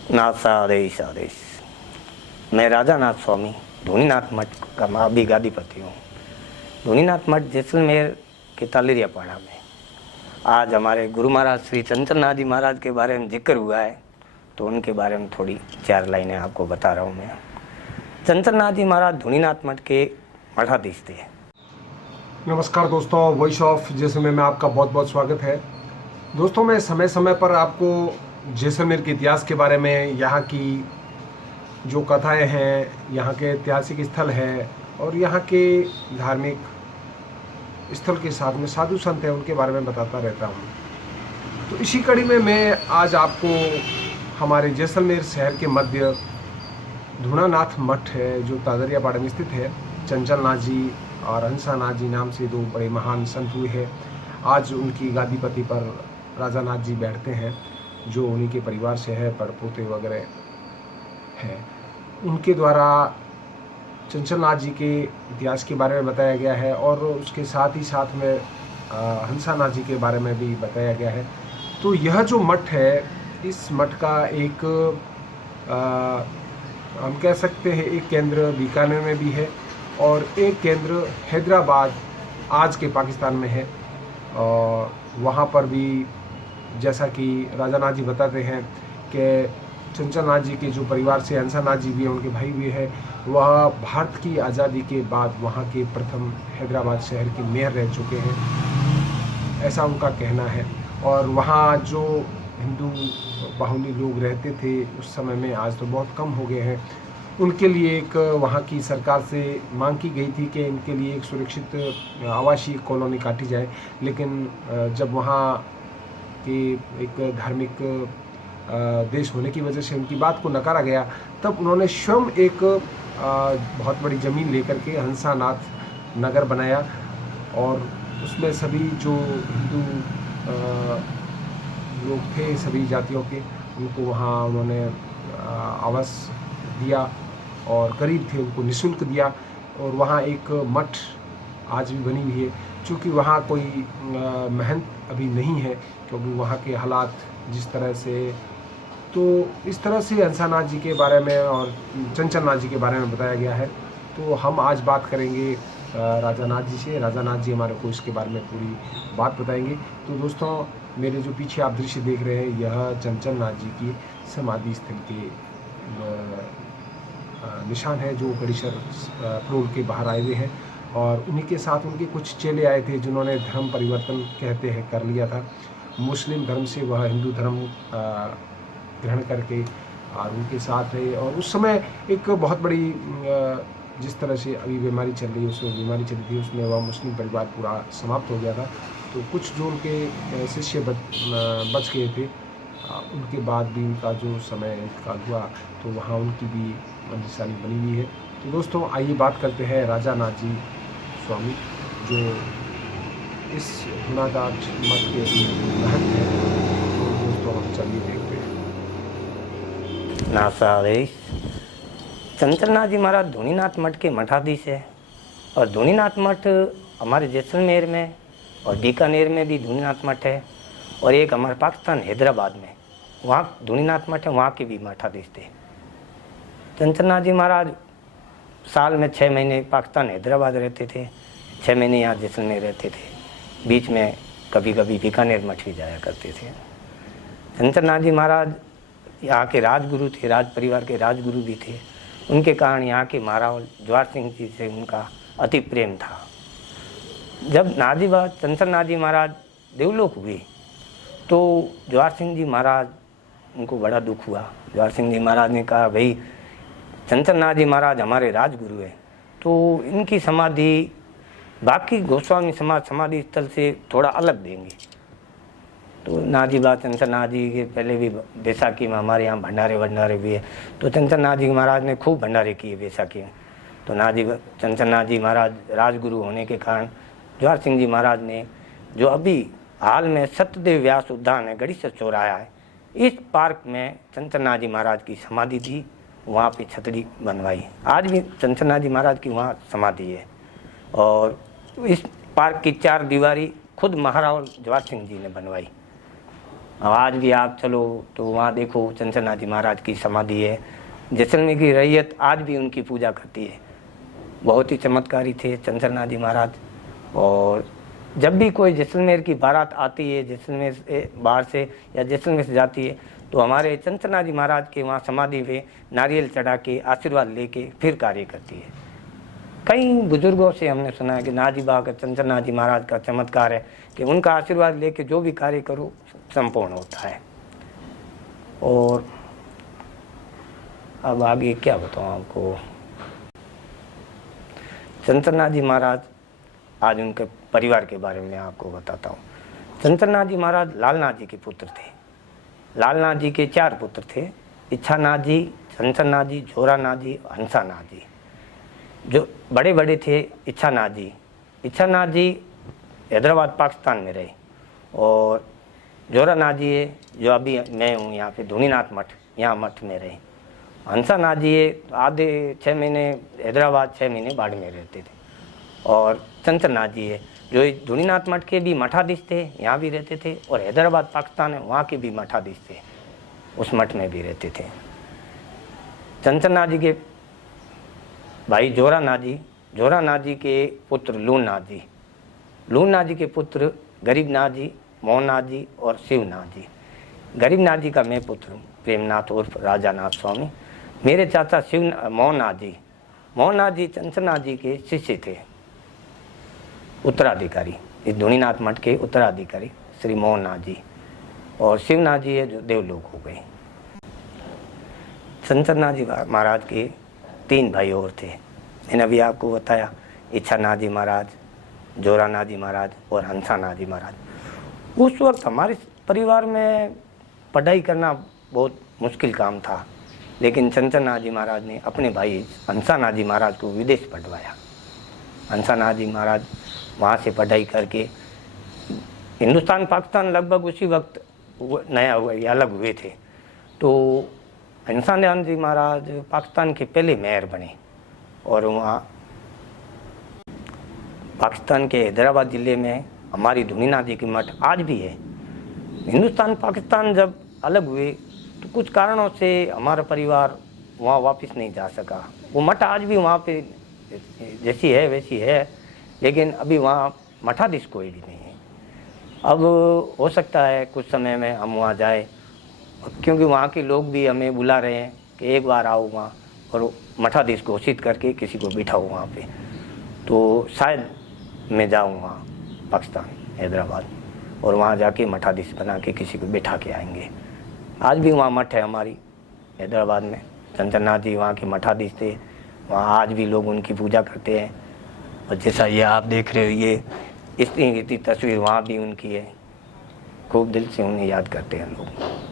आदेश आदेश। मैं राजा नाथ स्वामी धूनीनाथ मठ का अभी गादीपति हूँ। धूनीनाथ मठ जैसलमेर के तालेरिया पाड़ा में आज हमारे गुरु महाराज श्री चंचलनाथ जी महाराज के बारे में जिक्र हुआ है, तो उनके बारे में थोड़ी 4 लाइनें आपको बता रहा हूँ मैं। चंचलनाथ जी महाराज धूनीनाथ मठ के मठाधीश थे। नमस्कार दोस्तों, वॉइस ऑफ जैसलमेर में आपका बहुत बहुत स्वागत है। दोस्तों, मैं समय समय पर आपको जैसलमेर के इतिहास के बारे में, यहाँ की जो कथाएं हैं, यहाँ के ऐतिहासिक स्थल है और यहाँ के धार्मिक स्थल के साथ में साधु संत हैं, उनके बारे में बताता रहता हूँ। तो इसी कड़ी में मैं आज आपको हमारे जैसलमेर शहर के मध्य धूनानाथ मठ है, जो तादरिया पाड़ा में स्थित है। चंचलनाथ जी और हंसानाथ जी नाम से 2 बड़े महान संत हुए हैं। आज उनकी गादीपति पर राजा नाथ जी बैठते हैं, जो उन्हीं के परिवार से है, परपोते वगैरह हैं। उनके द्वारा चंचलनाथ जी के इतिहास के बारे में बताया गया है और उसके साथ ही साथ में हंसानाथ जी के बारे में भी बताया गया है। तो यह जो मठ है, इस मठ का एक हम कह सकते हैं एक केंद्र बीकानेर में भी है और एक केंद्र हैदराबाद आज के पाकिस्तान में है। और वहाँ पर भी जैसा कि राजा नाथ जी बताते हैं कि चंचलनाथ जी के जो परिवार से हंसानाथ जी भी हैं, उनके भाई भी हैं, वह भारत की आज़ादी के बाद वहाँ के प्रथम हैदराबाद शहर के मेयर रह चुके हैं, ऐसा उनका कहना है। और वहाँ जो हिंदू बाहुली लोग रहते थे उस समय में, आज तो बहुत कम हो गए हैं, उनके लिए एक वहाँ की सरकार से मांग की गई थी कि इनके लिए एक सुरक्षित आवासीय कॉलोनी काटी जाए। लेकिन जब वहाँ के एक धार्मिक देश होने की वजह से उनकी बात को नकारा गया, तब उन्होंने स्वयं एक बहुत बड़ी ज़मीन लेकर के हंसानाथ नगर बनाया और उसमें सभी जो हिंदू लोग थे, सभी जातियों के, उनको वहाँ उन्होंने आवास दिया और गरीब थे उनको निःशुल्क दिया। और वहाँ एक मठ आज भी बनी हुई है। चूँकि वहाँ कोई महंत अभी नहीं है, क्योंकि वहाँ के हालात जिस तरह से, तो इस तरह से हंसानाथ जी के बारे में और चंचलनाथ जी के बारे में बताया गया है। तो हम आज बात करेंगे राजा नाथ जी से। राजा नाथ जी हमारे को इसके बारे में पूरी बात बताएंगे। तो दोस्तों, मेरे जो पीछे आप दृश्य देख रहे हैं, यह चंचलनाथ जी की समाधि स्थल के निशान है, जो परिसर प्रोल के बाहर आए हुए हैं। और उन्हीं के साथ उनके कुछ चेले आए थे, जिन्होंने धर्म परिवर्तन कहते हैं कर लिया था। मुस्लिम धर्म से वह हिंदू धर्म ग्रहण करके और उनके साथ रहे। और उस समय एक बहुत बड़ी जिस तरह से अभी बीमारी चल रही है, उसमें बीमारी चली थी, उसमें वह मुस्लिम परिवार पूरा समाप्त हो गया था। तो कुछ जो उनके शिष्य बच गए थे, उनके बाद भी उनका जो समय इंतकाल हुआ, तो वहाँ उनकी भी निशानी बनी हुई है। तो दोस्तों, आइए बात करते हैं राजा नाथ जी स्वामी, जो इस धूनानाथ मठ के महंत हैं। तो दोस्तों, हम चलिए देखते हैं। नासादेश। चंचलनाथ जी महाराज धूनीनाथ मठ के मठाधीश है और धूनीनाथ मठ हमारे जैसलमेर में और बीकानेर में भी धूनीनाथ मठ है और एक हमारे पाकिस्तान हैदराबाद में वहाँ धूनीनाथ मठ है, वहाँ के भी मठाधीश थे। चंचलनाथ जी महाराज साल में 6 महीने पाकिस्तान हैदराबाद रहते थे, 6 महीने यहाँ जैसलमेर रहते थे। बीच में कभी कभी बीकानेर मठ भी जाया करते थे। चंचलनाथ जी महाराज यहाँ के राजगुरु थे, राज परिवार के राजगुरु भी थे। उनके कारण यहाँ के महाराज जवाहर सिंह जी से उनका अति प्रेम था। जब चंचलनाथ जी महाराज देवलोक हुए, तो जवाहर सिंह जी महाराज उनको बड़ा दुख हुआ। जवाहर सिंह जी महाराज ने कहा, भाई चंचलनाथ जी महाराज हमारे राजगुरु हैं, तो इनकी समाधि बाकी गोस्वामी समाज समाधि स्थल से थोड़ा अलग देंगे। तो नाथ जी चंचलनाथ जी के पहले भी बैसाखी में हमारे यहाँ भंडारे भी है, तो चंचलनाथ जी महाराज ने खूब भंडारे किए बैसाखी में। तो चंचलनाथ जी महाराज राजगुरु होने के कारण जवाहर सिंह जी महाराज ने, जो अभी हाल में सत्यदेव व्यास उद्यान है, गढ़ी से चौराया है, इस पार्क में चंचलनाथ जी महाराज की समाधि थी, वहाँ पे छतरी बनवाई। आज भी चंचलनाथ जी महाराज की वहाँ समाधि है। और इस पार्क की 4 दीवारी खुद महाराज जवाहर सिंह जी ने बनवाई। अब आज भी आप चलो तो वहाँ देखो चंचलनाथ जी महाराज की समाधि है। जैसलमेर की रैयत आज भी उनकी पूजा करती है। बहुत ही चमत्कारी थे चंचलनाथ जी महाराज। और जब भी कोई जैसलमेर की बारात आती है, जैसलमेर से बाहर से या जैसलमेर से जाती है, तो हमारे चंचलनाथ जी महाराज के वहाँ समाधि पे नारियल चढ़ा के आशीर्वाद लेके फिर कार्य करती है। कई बुजुर्गों से हमने सुना है कि नाजी बाग चंचलनाथ जी महाराज का चमत्कार है कि उनका आशीर्वाद लेके जो भी कार्य करो संपूर्ण होता है। और अब आगे क्या बताऊँ आपको। चंचलनाथ जी महाराज, आज उनके परिवार के बारे में आपको बताता हूँ। चंचलनाथ जी महाराज लालनाथ जी के पुत्र थे। लालनाथ जी के 4 पुत्र थे, इच्छानाथ जी, चंचलनाथ जी, जोरानाथ जी, हंसानाथ जी। जो बड़े बड़े थे इच्छानाथ जी हैदराबाद पाकिस्तान में रहे। और जोरानाथ जी है जो अभी मैं हूँ यहाँ पे धुनीनाथ मठ, यहाँ मठ में रहे। हंसानाथ जी है आधे 6 महीने हैदराबाद, 6 महीने बाड़मेर रहते थे। और चंचलनाथ जी है जो धुनीनाथ मठ के भी मठाधीश थे, यहाँ भी रहते थे। और हैदराबाद पाकिस्तान है वहाँ के भी मठाधीश थे, उस मठ में भी रहते थे। चंचलनाथ जी के भाई जोरानाथ जी के पुत्र लूननाथ जी के पुत्र गरीबनाथ जी, मोहननाथ जी और शिवनाथ जी। गरीबनाथ जी का मैं पुत्र हूँ, प्रेमनाथ उर्फ राजानाथ स्वामी। मेरे चाचा मोहननाथ जी चंचलनाथ जी के शिष्य थे, उत्तराधिकारी, इस धुनीनाथ मठ के उत्तराधिकारी श्री मोहननाथ जी। और शिवनाथ जी है जो देवलोक हो गए। चंचलनाथ जी महाराज के 3 भाई और थे, मैंने अभी आपको बताया, इच्छानाथ जी महाराज, जोरानाथ जी महाराज और हंसानाथ जी महाराज। उस वक्त हमारे परिवार में पढ़ाई करना बहुत मुश्किल काम था, लेकिन चंचलनाथ जी महाराज ने अपने भाई हंसानाथ जी महाराज को विदेश पढ़वाया। हंसानाथ जी महाराज वहाँ से पढ़ाई करके हिंदुस्तान पाकिस्तान लगभग उसी वक्त नया हुआ या अलग हुए थे। तो हंसानाथ जी महाराज पाकिस्तान के पहले मेयर बने। और वहाँ पाकिस्तान के हैदराबाद ज़िले में हमारी धुनीनाथ जी की मठ आज भी है। हिंदुस्तान पाकिस्तान जब अलग हुए तो कुछ कारणों से हमारा परिवार वहाँ वापस नहीं जा सका। वो मठ आज भी वहाँ पे जैसी है वैसी है, लेकिन अभी वहाँ मठाधीश कोई भी नहीं है। अब हो सकता है कुछ समय में हम वहाँ जाए, क्योंकि वहाँ के लोग भी हमें बुला रहे हैं कि एक बार आओ वहाँ और मठाधीश घोषित करके किसी को बिठाओ वहाँ पे। तो शायद मैं जाऊँ वहाँ पाकिस्तान हैदराबाद और वहाँ जाके मठाधीश बना के किसी को बिठा के आएंगे। आज भी वहाँ मठ है हमारी हैदराबाद में, चंचलनाथ जी वहाँ के मठाधीश थे। वहाँ आज भी लोग उनकी पूजा करते हैं। और जैसा ये आप देख रहे हो, ये इतनी तस्वीर वहाँ भी उनकी है। खूब दिल से उन्हें याद करते हैं लोग।